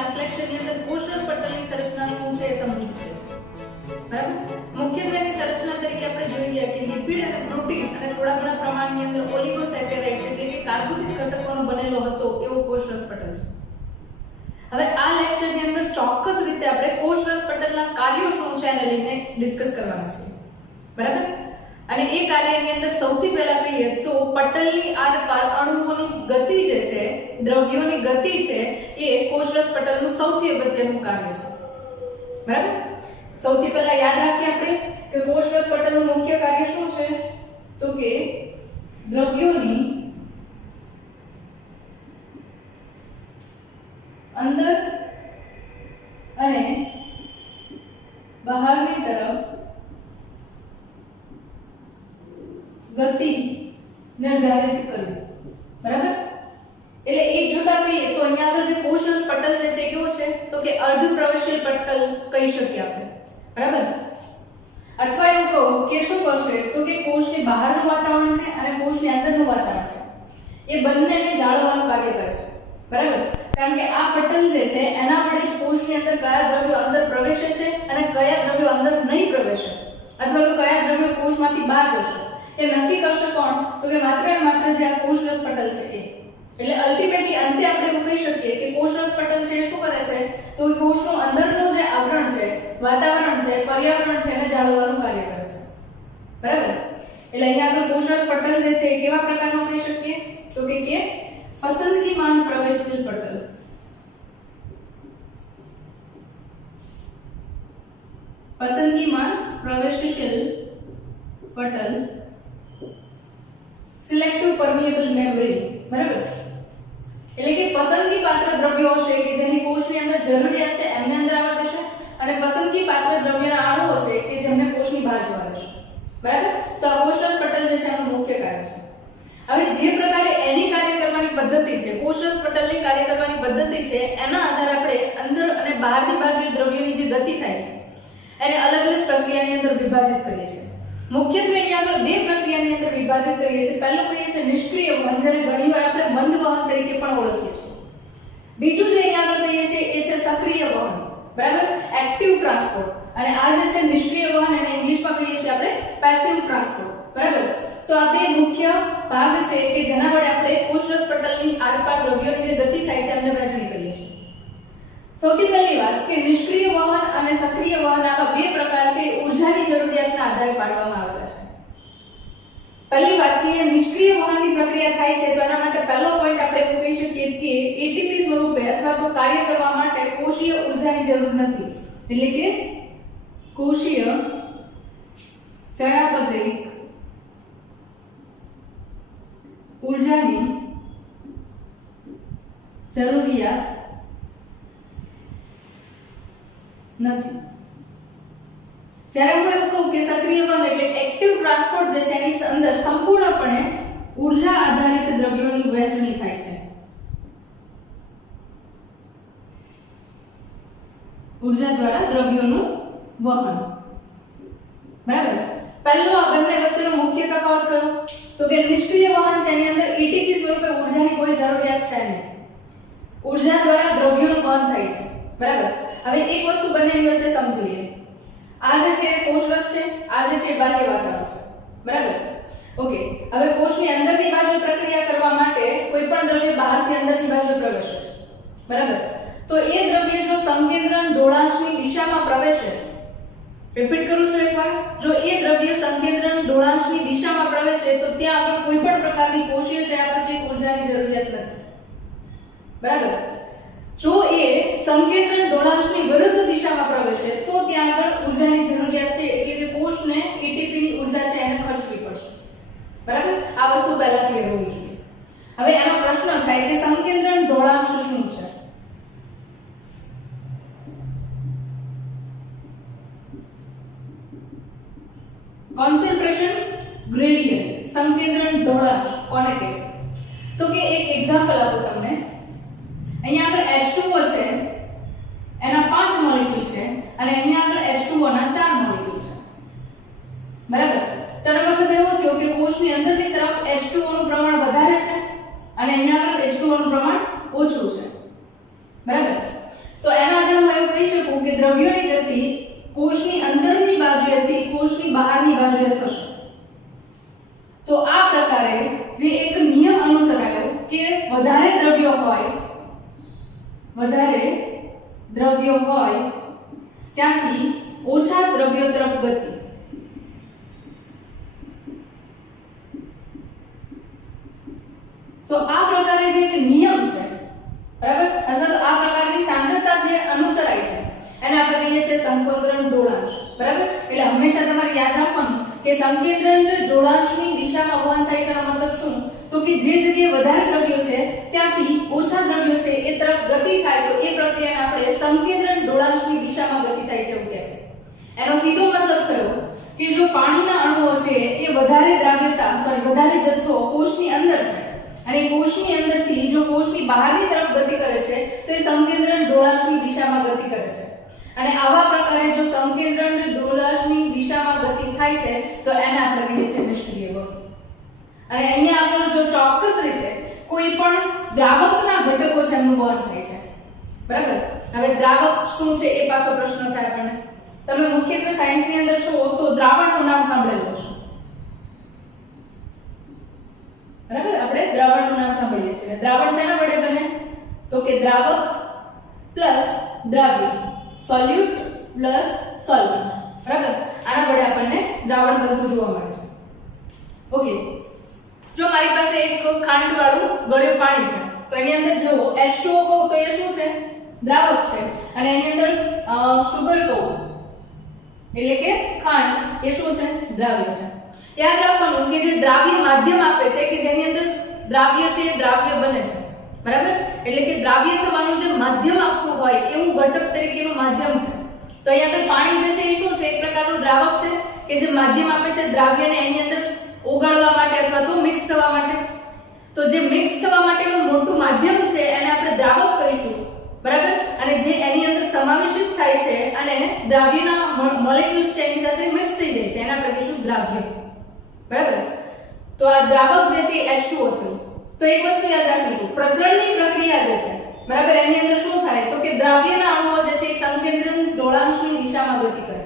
Last લેક્ચરની અંદર કોષરસ પટલની સંરચના શું છે એ સમજી ચૂક્યા છે બરાબર. મુખ્યત્વેની સંરચના તરીકે આપણે જોઈ ગયા કે લિપિડ અને પ્રોટીન અને થોડા ઘણા પ્રમાણની અંદર ઓલિગોસેકેરાઇડ્સ એટલે કે કાર્બોદિત ઘટકોનો બનેલો હતો એવો કોષરસ પટલ છે. હવે આ લેક્ચરની અંદર ચોક્કસ રીતે આપણે કોષરસ પટલના કાર્યો શું છે એને લઈને ડિસ્કસ કરવાના છે બરાબર. અને એ કાર્યની અંદર સૌથી પહેલા કહીએ તો પટલની આરપાર અણુઓની ગતિ જે છે, દ્રવ્યોની ગતિ છે, એ કોષરસ પટલનું સૌથી અગત્યનું કાર્ય છે બરાબર. સૌથી પહેલા યાદ રાખીએ આપણે કે કોષરસ પટલનું મુખ્ય કાર્ય શું છે તો કે દ્રવ્યોની અંદર અને બહારની તરફ ગતિ નિર્ધારિત કરવી બરાબર. એટલે એક જોતા કહીએ તો અહીંયા આગળ જે કોષરસ પટલ જે છે કેવો છે તો કે અર્ધ પ્રવેશીય પટલ કહી શકીએ આપણે બરાબર. અથવા એવું કહું કે શું કરશે તો કે કોષની બહારનું વાતાવરણ છે અને કોષની અંદરનું વાતાવરણ છે એ બંનેને જાળવવાનું કાર્ય કરે છે બરાબર. કારણ કે આ પટલ જે છે એના વડે જ કોષની અંદર કયા દ્રવ્યો અંદર પ્રવેશે છે અને કયા દ્રવ્યો અંદર નહીં પ્રવેશે અથવા તો કયા દ્રવ્યો કોષમાંથી બહાર જશે એ નક્કી કરશે કોણ તો કે માત્ર ને માત્ર જે આ કોષરસ પટલ છે એ. એટલે અલ્ટિમેટલી અંતે આપણે એવું કહી શકીએ કે કોષરસ પટલ છે શું કરે છે તો કોષનું અંદરનું જે આવરણ છે, વાતાવરણ છે, પર્યાવરણ છે એને જાળવવાનું કાર્ય કરે છે બરાબર. એટલે અહીંયા આપણે કોષરસ પટલ જે છે એ કેવા પ્રકારનું કહી શકીએ તો કે પસંદગીમાન પ્રવેશશીલ પટલ. પસંદગીમાન પ્રવેશશીલ પટલ, સિલેક્ટિવ પરમિએબલ મેમ્બ્રેન બરાબર. એટલે કે પસંદગી પાત્ર દ્રવ્યો હશે કે જેની કોષની અંદર જરૂરિયાત છે એમને અંદર આવવા દેશે અને પસંદગી પાત્ર દ્રવ્યના અણુઓ છે કે જેમને કોષની બહાર જવા દેશે બરાબર. તો આ કોષરસ પટલ જે છે એનું મુખ્ય કાર્ય છે. હવે જે પ્રકારે એની કાર્ય કરવાની પદ્ધતિ છે, કોષરસ પટલની કાર્ય કરવાની પદ્ધતિ છે એના આધારે આપણે અંદર અને બહારની બાજુએ દ્રવ્યોની જે ગતિ થાય છે એને અલગ અલગ પ્રક્રિયાની અંદર વિભાજિત કરીએ છીએ. મુખ્યત્વે અહીંયા આગળ બે પ્રક્રિયાની અંદર વિભાજિત કરીએ છીએ. પહેલું કહીએ છીએ નિષ્ક્રિય વહન, જેને ઘણીવાર આપણે મંદ વહન તરીકે પણ ઓળખીએ છીએ. બીજું જે અહીંયા આગળ કહીએ છીએ એ છે સક્રિય વહન બરાબર, એક્ટિવ ટ્રાન્સપોર્ટ. અને આ જે છે નિષ્ક્રિય વહન એને ઇંગ્લિશમાં કહીએ છીએ આપણે પેસિવ ટ્રાન્સપોર્ટ બરાબર. તો આ બે મુખ્ય ભાગ છે કે જેના વડે આપણે કોષરસ પટલની આરપાર દ્રવ્યોની જે ગતિ થાય છે એમને વહેંચણી કરીએ છીએ. સૌથી પહેલી વાત કે નિષ્ક્રિય વહન અને સક્રિય વહન આવા બે પ્રકાર છે ઊર્જાની જરૂરિયાતના આધારે પાડવામાં આવેલા છે. પહેલી વાત કે નિષ્ક્રિય વહનની પ્રક્રિયા થાય છે તો એના માટે પહેલો પોઈન્ટ આપણે એવું કહી શકીએ કે એટીપી સ્વરૂપે અથવા તો કાર્ય કરવા માટે કોષીય ઊર્જાની જરૂર નથી. એટલે કે કોષીય ચયાપચયિક ઊર્જાની જરૂરિયાત નથી. જ્યારે હું એવું કહું કે સક્રિય વહન એટલે એક્ટિવ ટ્રાન્સપોર્ટ જે છે એની અંદર સંપૂર્ણપણે ઊર્જા આધારિત દ્રવ્યોની વહેંચણી થાય છે. ઊર્જા દ્વારા દ્રવ્યોનું વહન બરાબર. પહેલો આ બંને વચ્ચેનો મુખ્ય તફાવત કયો તો કે નિષ્ક્રિય વહન છે એની અંદર એટીપી સ્વરૂપે ઊર્જાની કોઈ જરૂરિયાત છે નહીં. ઊર્જા દ્વારા દ્રવ્યોનું વહન થાય છે બરાબર. હવે એક વસ્તુ બંનેની વચ્ચે સમજી લઈએ. આ જે છે કોષરસ છે, આ જે છે બાહ્ય વાતાવરણ છે બરાબર. ઓકે, હવે કોષની અંદરની બાજુ પ્રક્રિયા કરવા માટે કોઈ પણ દ્રવ્ય બહારથી અંદરની બાજુ પ્રવેશે છે બરાબર. તો એ દ્રવ્ય જો સંકેન્દ્રણ ઢોળાંશની દિશામાં પ્રવેશે, રિપીટ કરું છું એકવાર, જો એ દ્રવ્ય સંકેન્દ્રણ ઢોળાંશની દિશામાં પ્રવેશે તો ત્યાં આગળ કોઈ પણ પ્રકારની કોષીય ચયાપચયિક ઊર્જાની જરૂરિયાત નથી બરાબર. જો એ સંકેન્દ્રણ ઢોળાંશની વિરુદ્ધ દિશામાં પ્રવેશે તો ત્યાં આગળ ઊર્જાની જરૂરિયાત છે એટલે કે કોષને એટીપી ની ઊર્જા છે એને ખર્ચવી પડશે બરાબર. આ વસ્તુ પહેલા ક્લિયર હોવી જોઈએ. હવે એનો પ્રશ્ન થાય કે સંકેન્દ્રણ ઢોળાંશ શું છે? કોન્સન્ટ્રેશન ગ્રેડિયન્ટ, સંકેન્દ્રણ ઢોળાંશ કોને કહેવાય? તો કે એક એક્ઝામ્પલ આપું તમને. અહીંયા આગળ H2O છે એના 5 મોલેક્યુલ છે અને અહીંયા આગળ H2O ના 4 મોલેક્યુલ છે બરાબર. તેનો મતલબ એવો થયો કે કોષની અંદરની તરફ H2O નું પ્રમાણ વધારે છે અને અહીંયા આગળ H2O નું પ્રમાણ ઓછું છે બરાબર. કોષની અંદરની બાજુએથી કોષની બહારની બાજુએ થશે. તો આ પ્રકારે જે એક નિયમ અનુસરાયો કે વધારે દ્રવ્ય હોય ત્યાંથી ઓછા દ્રવ્યો તરફ ગતિ. તો આ પ્રકારે જે નિયમ છે બરાબર, અથવા તો આ પ્રકારની સાંદ્રતા જે અનુસરાય છે એને આપણે કહીએ છીએ સંકેન્દ્રણ ઢોળાંશ. બરાબર, એટલે હંમેશા તમારે યાદ રાખવાનું કે સંકેન્દ્રણ ઢોળાંશની દિશામાં વહન થાય છે. એનો મતલબ શું? તો કે જે જગ્યાએ વધારે દ્રવ્યો છે ત્યાંથી ઓછા દ્રવ્યો છે એ તરફ ગતિ થાય, તો એ પ્રક્રિયાને આપણે સંકેન્દ્રણ ઢોળાંશની દિશામાં ગતિ થાય છે એવું કહેવાય. એનો સીધો મતલબ થયો કે જો પાણીના અણુઓ છે એ વધારે વધારે જથ્થો કોષની અંદર છે અને કોષની અંદરથી જો કોષની બહારની તરફ ગતિ કરે છે તો એ સંકેન્દ્રણ ઢોળાંશની દિશામાં ગતિ કરે છે. અને આવા પ્રકારે જો સંકેન્દ્રણ ઢોળાંશની દિશામાં ગતિ થાય છે તો એને આપણે કહીએ છીએ નિષ્ક્રિય વહન. અને અહીંયા આપણે જો ચોક્કસ રીતે કોઈ પણ દ્રાવકના ઘટકો છે એનું વહન થાય છે. બરાબર, હવે દ્રાવક શું છે એ પાછો પ્રશ્ન થાય આપણને. તમે મુખ્યત્વે સાયન્સની અંદર છો તો દ્રાવણનું નામ સાંભળેલું હશે. બરાબર, આપણે દ્રાવણનું નામ સાંભળીએ છીએ. દ્રાવણ શેના વડે બને? તો કે દ્રાવક પ્લસ દ્રાવ્ય, સોલ્યુટ પ્લસ સોલ્વન્ટ. બરાબર, આના વડે આપણને દ્રાવણ બનતું જોવા મળે છે. ઓકે, જો મારી પાસે એક ખાંડવાળું ગળ્યું પાણી છે તો એની અંદર જો H2O કહું તો એ શું છે? દ્રાવક છે. અને એની અંદર સુગર કહું એટલે કે ખાંડ એ શું છે? દ્રાવ્ય છે. યાદ રાખવાનું કે જે દ્રાવ્ય માધ્યમ આપે છે કે જેની અંદર દ્રાવ્ય છે એ દ્રાવ્ય બને છે. બરાબર, એટલે કે દ્રાવ્ય થવાનું જે માધ્યમ આપતું હોય એવું ઘટક તરીકેનું માધ્યમ છે. તો અહીંયા આગળ પાણી જે છે એ શું છે? એક પ્રકારનું દ્રાવક છે કે જે માધ્યમ આપે છે દ્રાવ્યને એની અંદર ઓગાળવા માટે અથવા તો મિક્સ થવા માટે. તો જે મિક્સ થવા માટેનું મોટું માધ્યમ છે એને આપણે દ્રાવક કહીશું. બરાબર, અને જે એની અંદર સમાવેશિત થાય છે અને દ્રાવ્યના મોલેક્યુલ્સ છે એની સાથે મિક્સ થઈ જાય છે એને આપણે કહીશું દ્રાવ્ય. બરાબર, તો આ દ્રાવક જે છે H2O થયું. તો એક વસ્તુ યાદ રાખીશું, પ્રસરણની પ્રક્રિયા જે છે બરાબર એની અંદર શું થાય તો કે દ્રાવ્યના અણુઓ જે છે સંકેન્દ્રણ ઢોળાંશની દિશામાં ગતિ કરે.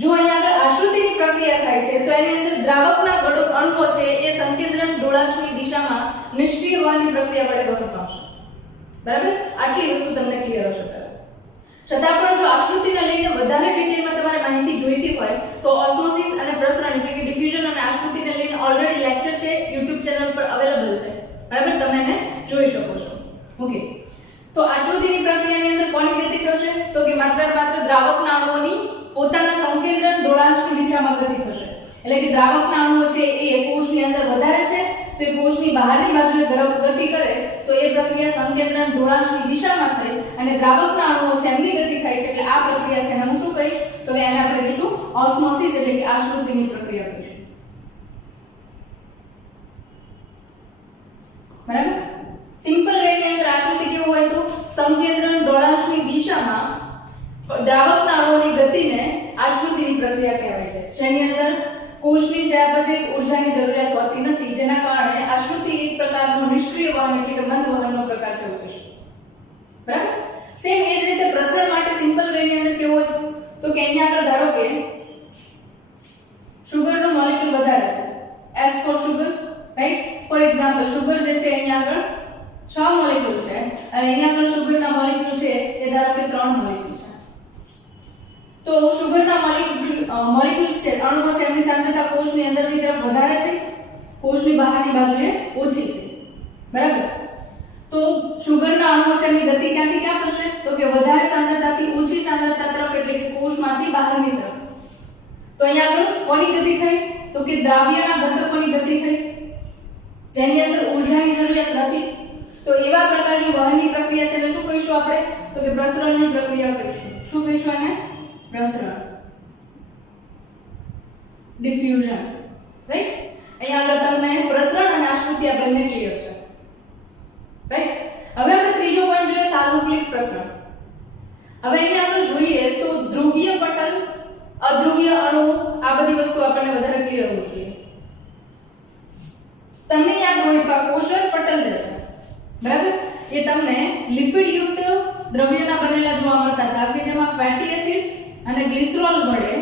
જો અહીંયા આગળ આશ્રુતિની પ્રક્રિયા થાય છે તો એની અંદર દ્રાવકના અણુઓ છે એ સંકેન્દ્રણ ઢોળાંશની દિશામાં નિષ્ક્રિય વહનની પ્રક્રિયા વડે વહન પામશે. બરાબર, આટલી વસ્તુ તમને ક્લિયર હશે. છતાં પણ જો આશ્રુતિને લઈને વધારે ડિટેલમાં તમારે માહિતી જોઈતી હોય તો ઓસ્મોસિસ અને પ્રસરણ એટલે કે ડિફ્યુઝન અને આશ્રુતિને લઈને ઓલરેડી લેક્ચર છે YouTube ચેનલ પર અવેલેબલ છે. બરાબર, તમે એને જોઈ શકો છો. ઓકે, તો આશ્રુતિની પ્રક્રિયાની અંદર કોની ગતિ થશે તો કે માત્ર દ્રાવકના અણુઓની પોતાના સંકેન્દ્રણ ઢોળાંશની દિશામાં ગતિ થશે. એટલે કે દ્રાવકના અણુઓ છે એ કોષની અંદર વધારે છે તો એ કોષની બહારની બાજુએ ગતિ કરે તો એ પ્રક્રિયા સંકેન્દ્રણ ઢોળાંશની દિશામાં થઈ અને દ્રાવકના અણુઓ છે એમની ગતિ થાય છે. એટલે આ પ્રક્રિયા છે એને હું શું કહીશ તો કે એને આપણે કહીશું ઓસ્મોસિસ એટલે કે આશ્રુતિની પ્રક્રિયા કહીશું. બરાબર, સિમ્પલ વેની અંદર આશ્રુતિ કેવું હોય તો સંકેન્દ્રણ ઢોળાંશની દિશામાં દ્રાવકના અણુઓની ગતિને આશ્રુતિની પ્રક્રિયા કહેવાય છે. જેની અંદર કોષની ચયાપચય ઊર્જાની જરૂરિયાત હોતી નથી, જેના કારણે આશ્રુતિ એક પ્રકારનો નિષ્ક્રિય વહન એટલે કે મંદ વહનનો પ્રકાર છે એવું કહીશું. બરાબર, સેમ એ જ રીતે પ્રસરણ માટે સિમ્પલ વેની અંદર કેવું હોય તો કે અહીંયા આગળ ધારો કે સુગરનો મોલેક્યુલ વધારે છે, S for sugar, right. For example sugar જે છે અહીંયા આગળ 6 મોલેક્યુલ છે અને અહીંયા આગળ સુગરના મોલેક્યુલ છે એ ધારો કે 3 મોલેક્યુલ છે. તો સુગરના મોલેક્યુલ્સ છે અણુઓ છે એમની સાંદ્રતા કોષની અંદરની તરફ વધારે થઈ, કોષની બહારની બાજુએ ઓછી થઈ. બરાબર, તો સુગરના અણુઓ છે એમની ગતિ ક્યાંથી ક્યાં થશે તો કે વધારે સાંદ્રતાથી ઓછી સાંદ્રતા તરફ એટલે કે કોષમાંથી બહારની તરફ. તો અહીંયા આગળ કોની ગતિ થઈ તો કે દ્રાવ્યના ઘટકોની ગતિ થઈ જેની અંદર ઊર્જાની જરૂરિયાત નથી. તો એવા પ્રકારની વહનની પ્રક્રિયા છે એને શું કહીશું આપણે તો કે પ્રસરણની પ્રક્રિયા કહીશું. શું કહીશું એને? પ્રસરણ, ડિફ્યુઝન, રાઈટ. અહીંયા આગળ તમને પ્રસરણ અને આશ્રુતિ આ બંને ક્લિયર છે, રાઈટ. હવે આપણે ત્રીજો પોઈન્ટ જોઈએ સાર્વત્રિક પ્રસરણ. હવે અહીંયા આગળ જોઈએ તો ધ્રુવીય પટલ, અધ્રુવીય અણુ આ બધી વસ્તુ આપણને વધારે ક્લિયર હોવી જોઈએ. તમને યાદ હોય તો આ કોષરસ પટલ જે છે બરાબર એ તમને લિપિડ યુક્ત દ્રવ્યના બનેલા જોવા મળતા હતા કે જેમાં ફેટી એસિડ અને ગ્લિસરોલ વડે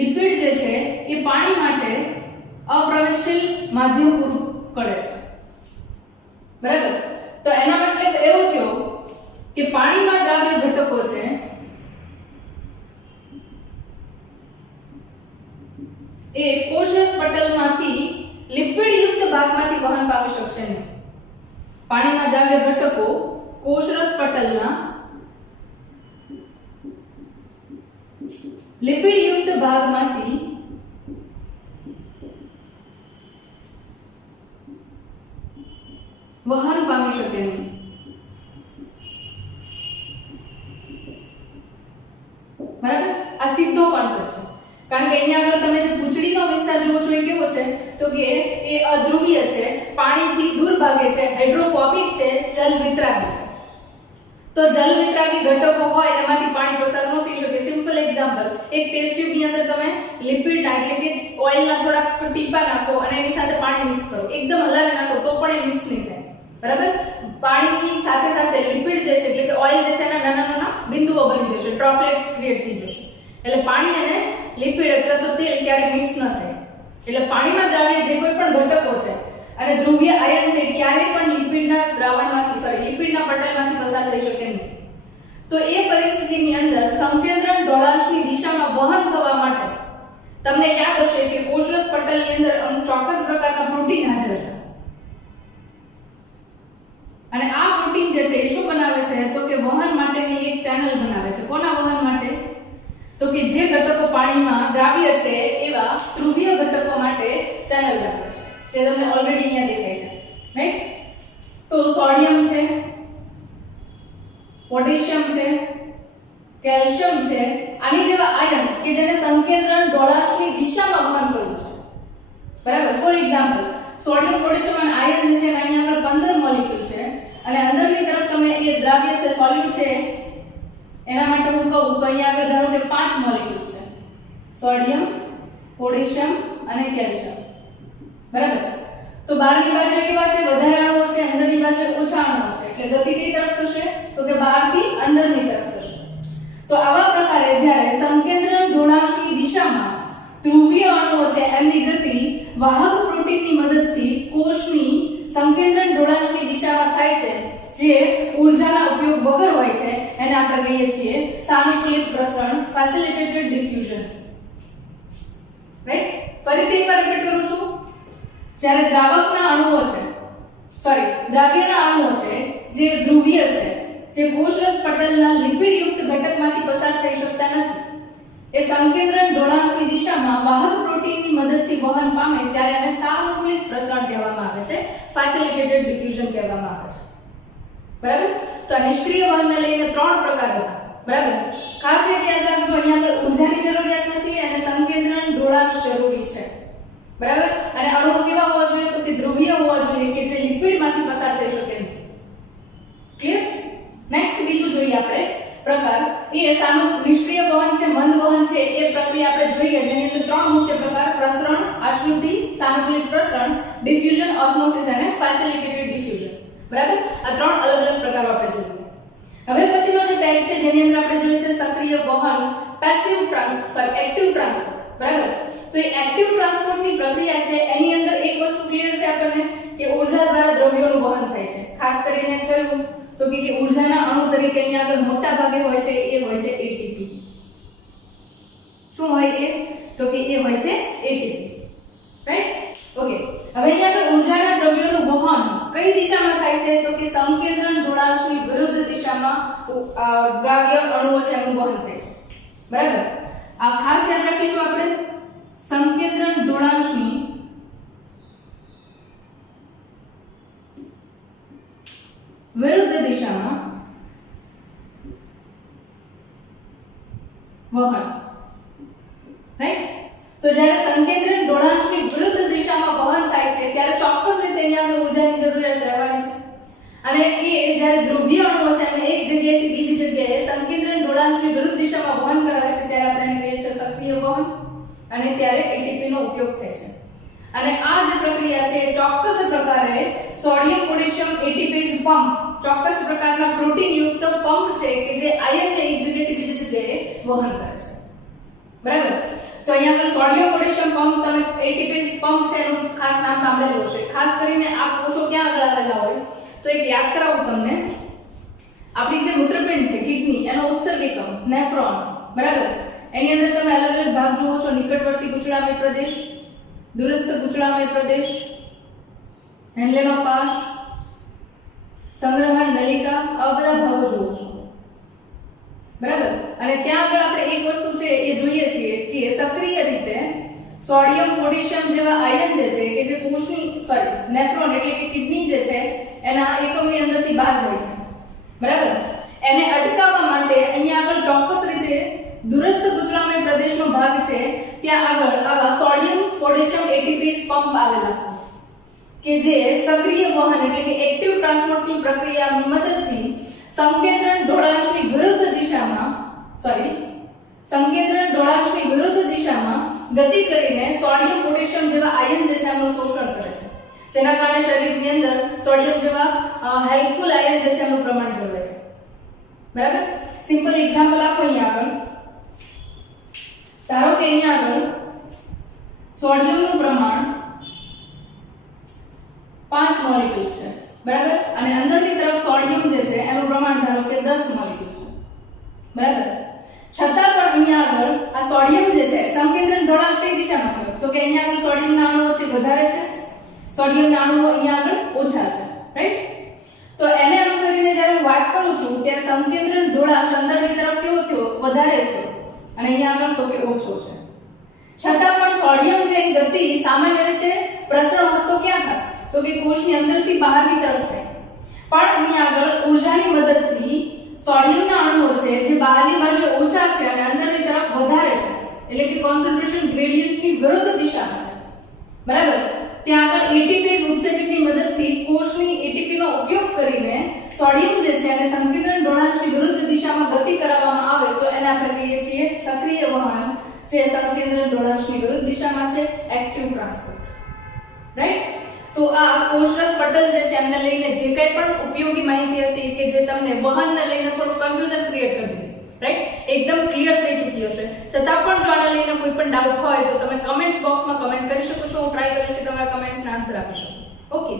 લિપિડ જે છે એ પાણી માટે અપ્રવેશશીલ માધ્યમ પૂરું કરે છે, બરાબર? તો એના મતલબ એવો થયો કે પાણીમાં દ્રાવ્ય ઘટકો છે એ કોષરસ પટલમાંથી લિપિડ યુક્ત ભાગમાંથી વહન પામી શકશે નહીં. પાણીમાં દ્રાવ્ય ઘટકો કોષરસ પટલના લિપિડ યુક્ત ભાગમાંથી વહન પામી શકે નહીં. બરાબર? આ સીધો કોન્સેપ્ટ છે, કારણ કે અહીંયા આગળ તમે જે પૂંછડીનો વિસ્તાર જોવો છો એ કેવો છે તો કે એ અધ્રુવીય છે, પાણીથી દૂર ભાગે છે, હાઇડ્રોફોબિક છે, જલ વિતરાગી છે. તો જલ વિતરાગી ઘટકો હોય એમાંથી પાણી પસાર ન થઈ શકે. સિમ્પલ એક્ઝામ્પલ, એક ટેસ્ટ ટ્યુબ ની અંદર તમે લિપિડ ના એટલે કે ઓઇલના થોડા ટીપા નાખો અને એની સાથે પાણી મિક્સ કરો, એકદમ હલાવી નાખો તો પણ એ મિક્સ નહીં થાય, બરાબર? પાણીની સાથે સાથે લિપિડ જે છે એટલે કે ઓઇલ જે છે એના નાના નાના બિંદુઓ બની જશે, ડ્રોપલેટ્સ ક્રિએટ થઈ જશે. એટલે પાણી અને લિપિડ અથવા તો તેલ ક્યારે મિક્સ ન થાય. એટલે પાણીમાં દ્રાવ્ય જે કોઈ પણ ઘટકો છે અને ધ્રુવીય આયન છે ક્યારે પણ લિપિડના દ્રાવણમાંથી લિપિડના પટલમાંથી પસાર થઈ શકે નહીં. તો એ પરિસ્થિતિની અંદર સંકેન્દ્રણ ઢોળાંશની દિશામાં વહન થવા માટે તમને યાદ હશે કે કોષરસ પટલની અંદર અમુક ચોક્કસ પ્રકારના પ્રોટીન હાજર હતા, અને આ પ્રોટીન જે છે એ શું બનાવે છે તો કે વહન માટેની એક ચેનલ બનાવે છે. કોના વહન માટે? તો કે જે ઘટકો પાણીમાં દ્રાવ્ય છે એવા ધ્રુવીય ઘટકો માટે ચેનલ બનાવે છે, જે તમને ઓલરેડી અહીંયા દેખાય છે, રાઈટ? તો સોડિયમ છે, પોટેશિયમ છે, કેલ્શિયમ છે, આની જેવા આયન કે જેને સંકેન્દ્રણ ઢોળાંશની દિશામાં વહન કરવું છે, બરાબર? ફોર એક્ઝામ્પલ, સોડિયમ, પોટેશિયમ અને આયન જે છે અહીંયા આગળ 15 મોલેક્યુલ છે અને અંદરની તરફ તમે એ દ્રાવ્ય છે, સોલ્યુટ છે, એના માટે હું કહું તો અહીંયા આગળ ધારો કે 5 મોલેક્યુલ્સ છે, સોડિયમ, પોટેશિયમ અને કેલ્શિયમ, બરાબર? તો બહારની બાજુ કેવા છે? વધારે અણુઓ છે, અંદરની બાજુ ઓછા અણુઓ છે. એટલે ગતિ કઈ તરફ થશે તો કે બહારથી અંદરની તરફ થશે. તો આવા પ્રકારે જ્યારે સંકેન્દ્રણ ઢોળાંશની દિશામાં ધ્રુવીય અણુઓ છે એમની ગતિ વાહક પ્રોટીનની મદદથી કોષની સંકેન્દ્રણ ઢોળાંશની દિશામાં થાય છે, જે ઊર્જાના ઉપયોગ વગર હોય છે, એને આપણે કહીએ છીએ સાનુકૂલિત પ્રસરણ, ફેસિલિટેટેડ ડિફ્યુઝન, રાઈટ? ફરીથી એકવાર રિપીટ કરું છું. જ્યારે દ્રાવકના અણુઓ છે, દ્રાવ્યના અણુઓ છે જે ધ્રુવીય છે, જે કોષરસ પટલના લિપિડ યુક્ત ઘટકમાંથી પસાર થઈ શકતા નથી, એ સંકેન્દ્રણ ઢોળાંશની દિશામાં વાહક પ્રોટીનની મદદથી વહન પામે ત્યારે એને સાનુકૂલિત પ્રસરણ કહેવામાં આવે છે, ફેસિલિટેટેડ ડિફ્યુઝન કહેવામાં આવે છે, બરાબર? તો આ નિષ્ક્રિય વહનને લઈને 3 પ્રકાર હતા, બરાબર? ખાસ એક યાદ રાખજો, અહીંયા આગળ ઊર્જાની જરૂરિયાત નથી અને સંકેન્દ્રણ ઢોળાંશ જરૂરી છે, બરાબર? અને અણુઓ કેવા હોવા જોઈએ તો કે ધ્રુવીય હોવા જોઈએ કે જે લિપિડમાંથી પસાર થઈ શકે નહીં. ક્લિયર? નેક્સ્ટ બીજું જોઈએ આપણે પ્રકાર, એ નિષ્ક્રિય વહન છે, મંદ વહન છે, એ પ્રક્રિયા આપણે જોઈએ જેની અંદર 3 મુખ્ય પ્રકાર: પ્રસરણ, આશ્રુતિ, સાનુકૂલિત પ્રસરણ, ડિફ્યુઝન, ઓસ્મોસિસ અને ફેસિલિટેટેડ ડિફ્યુઝન, બરાબર? આ 3 અલગ અલગ પ્રકારો આપણે જોઈએ. હવે પછીનો જે ટાઈપ છે જેની અંદર આપણે જોઈએ છે સક્રિય વહન, એક્ટિવ ટ્રાન્સપોર્ટ, બરાબર? તો એ એક્ટિવ ટ્રાન્સપોર્ટની પ્રક્રિયા છે એની અંદર એક વસ્તુ ક્લિયર છે આપણને કે ઊર્જા દ્વારા દ્રવ્યોનું વહન થાય છે. ખાસ કરીને કયું તો કે ઊર્જાના અણુ તરીકે અહીંયા આગળ મોટા ભાગે હોય છે એ હોય છે એટીપી. શું હોય એ તો કે એ હોય છે એટીપી, રાઈટ? ઓકે, હવે અહીંયા આગળ ઊર્જાના દ્રવ્યોનું વહન કઈ દિશામાં થાય છે તો કે સંકેન્દ્રણ ઢોળાંશની વિરુદ્ધ દિશામાં દ્રાવ્ય અણુઓ છે એનું વહન થાય છે, બરાબર? આ ખાસ યાદ રાખીશું આપણે, સંકેન્દ્રણ ઢોળાંશની વિરુદ્ધ દિશામાં વહન, રાઈટ? તો જ્યારે સંકેન્દ્રણ ઢોળાંશની વિરુદ્ધ દિશામાં વહન થાય છે ત્યારે ચોક્કસ રીતે અહીંયા ઊર્જાની જરૂરિયાત રહેવાની છે, અને એ જ્યારે ધ્રુવીય અણુઓ છે અને એક જગ્યાએથી બીજી જગ્યાએ સંકેન્દ્રણ ઢોળાંશની વિરુદ્ધ દિશામાં વહન કરાવે છે ત્યારે આપણે એને કહીએ છીએ સક્રિય વહન, અને ત્યારે એટીપી નો ઉપયોગ થાય છે. અને આ જે પ્રક્રિયા છે ચોક્કસ પ્રકારે સોડિયમ પોટેશિયમ એટીપેઝ પંપ, ચોક્કસ પ્રકારના પ્રોટીન યુક્ત પંપ છે કે જે આયનને એક જગ્યાએથી બીજી જગ્યાએ વહન કરે છે. બરાબર. તો અહીંયા આગળ સોડિયમ પોટેશિયમ પંપ, તમે એટીપી પંપ છે એનું ખાસ નામ સાંભળેલું છે. ખાસ કરીને આ કોષો ક્યાં આગળ આવેલા હોય તો એક યાદ કરાવું તમને. આપણી જે મૂત્રપિંડ છે કિડની, એનો ઉત્સર્ગિકમ નેફ્રોન, બરાબર, એની અંદર તમે અલગ અલગ ભાગ જુઓ છો. નિકટવર્તી ગુચળામય પ્રદેશ, દૂરસ્થ ગુચળામય પ્રદેશ, હેન્લેનો પાશ, સંગ્રહણ નલિકા, આવા બધા ભાગો જુઓ છો. બરાબર. અને ત્યાં આગળ આપણે એક વસ્તુ છે એ જોઈએ છીએ કે સક્રિય રીતે સોડિયમ પોટેશિયમ જેવા આયન જે છે કે જે કોષની નેફ્રોન એટલે કે કિડની જે છે એના એકમની અંદરથી બહાર જાય છે. બરાબર. એને અટકાવવા માટે અહીંયા આગળ ચોક્કસ રીતે દૂરસ્થ ગુચળામય પ્રદેશનો ભાગ છે ત્યાં આગળ આવા સોડિયમ પોટેશિયમ એટીપીસ પંપ આવેલા કે જે સક્રિય વહન એટલે કે એક્ટિવ ટ્રાન્સપોર્ટની પ્રક્રિયાની મદદથી સંકેન્દ્રણ ઢોળાંશની વિરુદ્ધ દિશામાં ગતિ કરીને સોડિયમ પોટેશિયમ જેવા આયન જે છે એનું શોષણ કરે છે, જેના કારણે શરીરની અંદર સોડિયમ જેવા હેલ્પફુલ આયન જે છે એનું પ્રમાણ જળવાય. બરાબર. સિમ્પલ એક્ઝામ્પલ આપો. અહીંયા આગળ ધારો કે અહીંયા આગળ સોડિયમનું પ્રમાણ 5 મોલેક્યુલ્સ છે. બરાબર. અને અંદરની તરફ સોડિયમ જે છે એનું પ્રમાણ ધારો કે 10 મોલેક્યુલ છે. બરાબર. છતાં પણ અહીંયા આગળ આ સોડિયમ જે છે સંકેન્દ્રણ ઢોળાંશ કઈ દિશામાં થયો તો કે અહીંયા આગળ સોડિયમના અણુઓ છે વધારે છે, સોડિયમના અણુઓ અહીંયા આગળ ઓછા છે. રાઈટ. તો એને અનુસરીને જ્યારે હું વાત કરું છું ત્યારે સંકેન્દ્રણ ઢોળાંશ અંદરની તરફ કેવો થયો? વધારે છે. અને અહીંયા આગળ તો કે ઓછો છે. છતાં પણ સોડિયમ છે એની ગતિ સામાન્ય રીતે પ્રસરણ તો ક્યાં થાય તો કે કોષની અંદરથી બહારની તરફ થાય. પણ અહીંયા આગળ ઊર્જાની મદદથી સોડિયમના અણુઓ છે જે બહારની બાજુ ઓછા છે અને અંદરની તરફ વધારે છે, એટલે કે કોન્સન્ટ્રેશન ગ્રેડિયન્ટની વિરુદ્ધ દિશામાં છે. બરાબર. ત્યાં આગળ એટીપી ઉત્સેચકની મદદથી કોષની એટીપીનો ઉપયોગ કરીને સોડિયમ જે છે એને સંકેન્દ્રણ ઢોળાંશની વિરુદ્ધ દિશામાં ગતિ કરાવવામાં આવે તો એને આપણે કહીએ છીએ સક્રિય વહન, જે સંકેન્દ્રણ ઢોળાંશની વિરુદ્ધ દિશામાં છે, એક્ટિવ ટ્રાન્સપોર્ટ. રાઈટ. તો આ કોષરસ પટલ જે છે એમને લઈને જે કંઈ પણ ઉપયોગી માહિતી હતી કે જે તમને વહનને લઈને થોડું કન્ફ્યુઝન ક્રિએટ કરી દીધું. રાઈટ. એકદમ ક્લિયર થઈ ચૂકી હશે. છતાં પણ જો આને લઈને કોઈ પણ ડાઉટ હોય તો તમે કમેન્ટ્સ બોક્સમાં કમેન્ટ કરી શકો છો. હું ટ્રાય કરીશ કે તમારા કમેન્ટ્સના આન્સર આપી શકું. ઓકે.